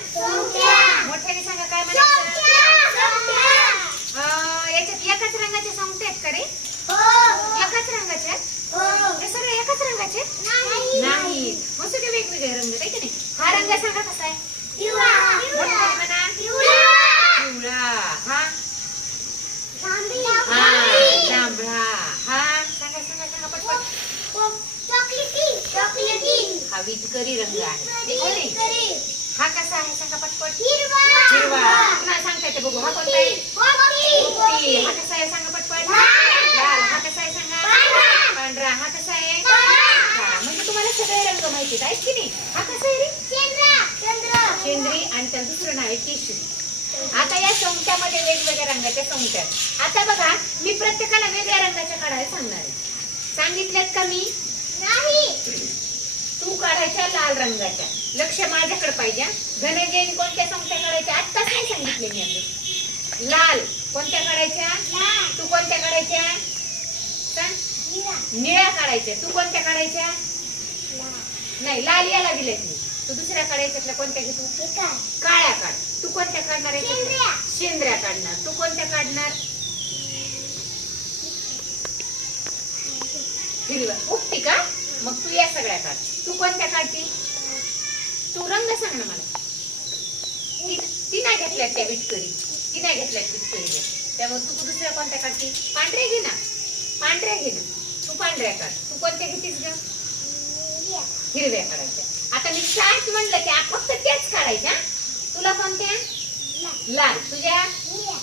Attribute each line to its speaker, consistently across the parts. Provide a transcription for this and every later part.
Speaker 1: मोठ्याने सांगा काय म्हणायचं? याच्यात एकाच रंगाचे सोंगटे आहेत का रे? एकाच रंगाचे? हे. सगळे एकाच रंगाचे? नाही. मग सगळे वेगवेगळे रंग आहेत, आहे की नाही? हा रंग सांगा कसा आहे? मोठ्याने म्हणा. पिवळा. हा? हा जांभळा. हा? सांगा सांगा सांगा पटपट. हा विटकरी रंग आहे? हे कसा आहे? सांगा पटपट. हिरवा. पुन्हा सांगता येते बघू. हा कोणता आहे? पोपटी. हा कसा आहे? सांगा पटपट. लाल. हा कसा आहे? सांगा. पांढरा. हा कसा आहे? म्हणजे तुम्हाला सगळे रंग माहिती आहेत की नाही? हा कसा आहे रे? शेंद्री आणि त्याला दुसरं नाव आहे केशरी. आता या सोंगट्यामध्ये वेगवेगळ्या रंगाच्या आहेत. आता बघा मी प्रत्येकाला वेगळ्या रंगाच्या काढायला सांगणार आहे. सांगितल्यात का मी? तू काढायच्या लाल रंगाच्या. लक्ष माझ्याकडे पाहिजे. धनंजयने कोणत्या सोंगट्या काढायच्या? आत्ताच नाही सांगितले मी अजून लाल कोणत्या काढायच्या? तू कोणत्या काढायच्या? सांग. निळ्या काढायच्या तू कोणत्या काढायच्या? नाही लाल याला दिल्यात मी. तू दुसऱ्या काढायच्यातल्या कोणत्या घेतो काळ्या काढ. तू कोणत्या काढणार आहे?
Speaker 2: शेंद्र्या.
Speaker 1: शेंद्र्या काढणार. तू कोणत्या काढणार? हिरव्या. उपटी का? मग तू या सगळ्या काढ. तू कोणत्या काढतील तू रंग सांग ना मला. ती ती नाही घेतल्यात त्या विटकरी. ती नाही घेतल्यात विटकरी त्यामुळे तू दुसऱ्या कोणत्या काढतील पांढऱ्या घे ना. पांढऱ्या घे ना. तू पांढऱ्या काढ तू कोणत्या घेतीस ग? हिरव्या काढायच्या आता मी चार्ट म्हणलं की फक्त तेच काढायच्या तुला कोणत्या? लाल. तुझ्या?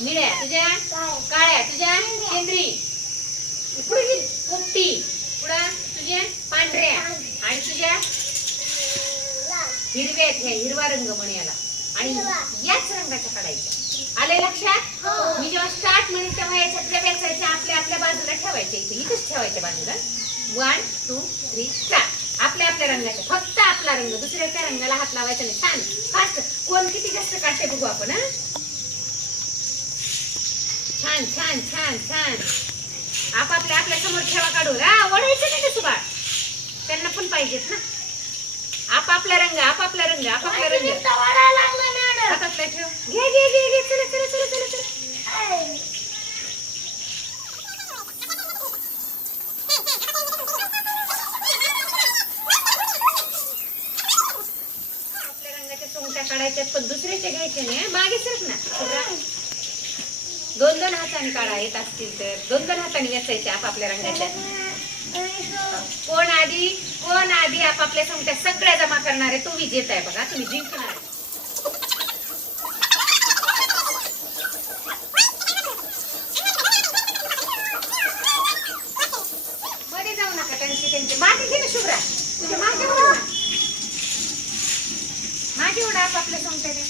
Speaker 1: निळ्या. तुझ्या? काळ्या. तुझ्या? केंद्री. पुढे पोपटी पुढं? तुझ्या? पांढऱ्या. आणि तुझ्या हिरव्या आहेत ह्या हिरवा रंग म्हणे याला. आणि
Speaker 2: हिरवा.
Speaker 1: याच रंगाच्या काढायच्या. आले लक्षात?
Speaker 2: हो.
Speaker 1: मी जेव्हा स्टार्ट म्हणेन तेव्हा याच्यातल्या वेचायच्या आपल्या आपल्या बाजूला ठेवायच्या इथे इथेच ठेवायच्या बाजूला. वन टू थ्री स्टार्ट आपल्या आपल्या रंगाच्या फक्त आपला रंग. दुसऱ्याच्या रंगाला हात लावायचा नाही. छान. फास्ट कोण किती जास्त काढते बघू आपण हा? छान छान छान छान. आपापल्या आपल्यासमोर ठेवा काढू हा ओढायचं नाही का सुभाष? त्यांना पण पाहिजेत ना. आपापला रंग आपापला रंग आपापला रंग. हातातला ठेव. घे घे घे घे. चला चला चला चला चला. काढायच्यात पण दुसऱ्याच्या घ्यायच्या नाही. मागे सरक ना. दोन दोन हाताने काढा येत असतील तर. दोन दोन हाताने वेचायच्या आपापल्या रंगाच्या. कोण आधी? कोण आधी आपापल्या सोंगट्या सगळ्या जमा करणार आहे? तो विजेत आहे बघा तुम्ही जिंकणार. मध्ये जाऊ नका त्यांचे त्यांचे. मागे घे ना शुभ्रा. तुझ्या मागे मागे ओढा आपापल्या दे.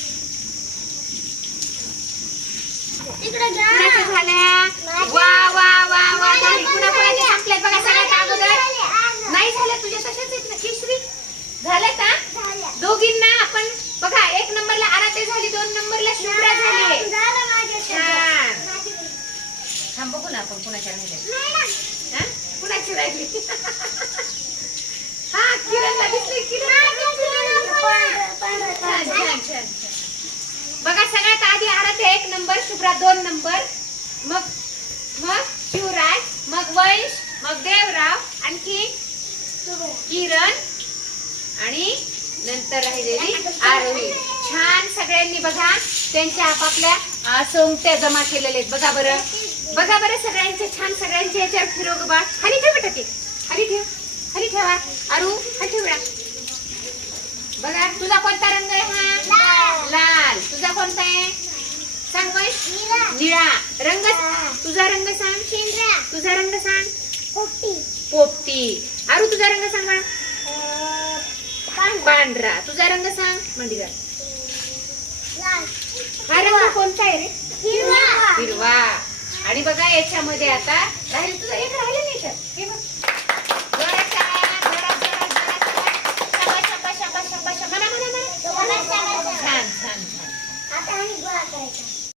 Speaker 1: कुणाच्या झाल्या. वा. नाही झाल्या तुझ्या तशाच आहेत ना? केशरी झाल्या का? दोघींना आपण बघा एक नंबरला आराध्य झाली दोन नंबरला शुभ्रा झाली. थांब बघू ना आपण कुणाच्या राहिल्या. हा? कुणाची राहिली? हा किरणला दिसली किरण बघा सगळ्यात आधी आराध्य एक नंबर शुभ्रा दोन नंबर. मग मग शिवराज मग वंश मग देवराव आणखी किरण आणि नंतर राहिलेली आरोही. छान सगळ्यांनी बघा त्यांच्या आपापल्या अं, सोंगट्या जमा केलेल्या आहेत. बघा बरं. बघा बरं सगळ्यांचे छान सगळ्यांचे याच्यावर फिरव बा. खाली ठेव बेटा ते खाली ठेव. खाली ठेवा अरू खाली ठेवूया बघा तुझा कोणता रंग आहे हा? लाल. तुझा कोणता आहे? सांग निळा. रंग तुझा रंग सांग. तुझा रंग सांग. पोपटी. अरू तुझा रंग सांग सांग पांढरा. तुझा रंग सांग. मंडिगा हा रंग कोणता आहे रे? हिरवा. हिरवा आणि बघा याच्यामध्ये आता राहील. तुझं एक राहिलं नाही तर हे बघ.